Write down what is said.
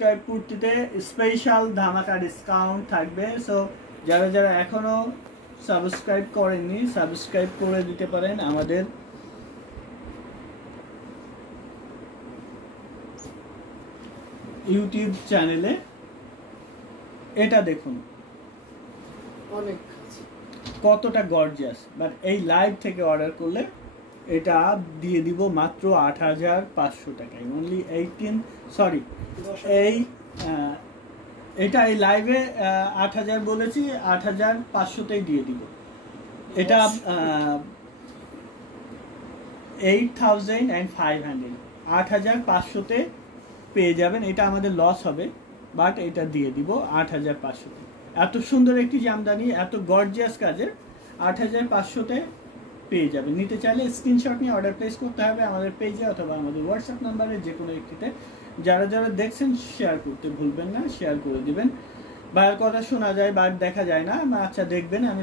Subscribe কুর্তিতে special ধামাকা discount থাকবে। So যারা যারা এখনো সাবস্ক্রাইব করেননি সাবস্ক্রাইব করে দিতে পারেন আমাদের ইউটিউব চ্যানেলে। এটা দেখুন অনেক কতটা গর্জিয়াস, বাট এই লাইভ থেকে অর্ডার করলে এটা দিয়ে দিব মাত্র ৮৫০০ টাকায়, অনলি 18 সরি এই এটা এই লাইভে ৮০০০ বলেছি, ৮৫০০তেই দিয়ে দিব। এটা 8500 ৮৫০০তে পেয়ে যাবেন। এটা আমাদের লস হবে, বাট এটা দিয়ে দিব ৮৫০০তে। এত সুন্দর একটি জামদানি, এত গর্জিয়াস কাজের ৮৫০০তে পেয়ে যাবেন। নিতে চাইলে স্ক্রিনশট নিয়ে অর্ডার প্লেস করতে হবে আমাদের পেজে অথবা আমাদের হোয়াটসঅ্যাপ নাম্বারে, যে কোনো একটিতে। যারা যারা দেখছেন শেয়ার করতে ভুলবেন না, শেয়ার করে দিবেন। ভাইয়ের কথা শোনা যায় বাট দেখা যায় না, আচ্ছা দেখবেন। আমি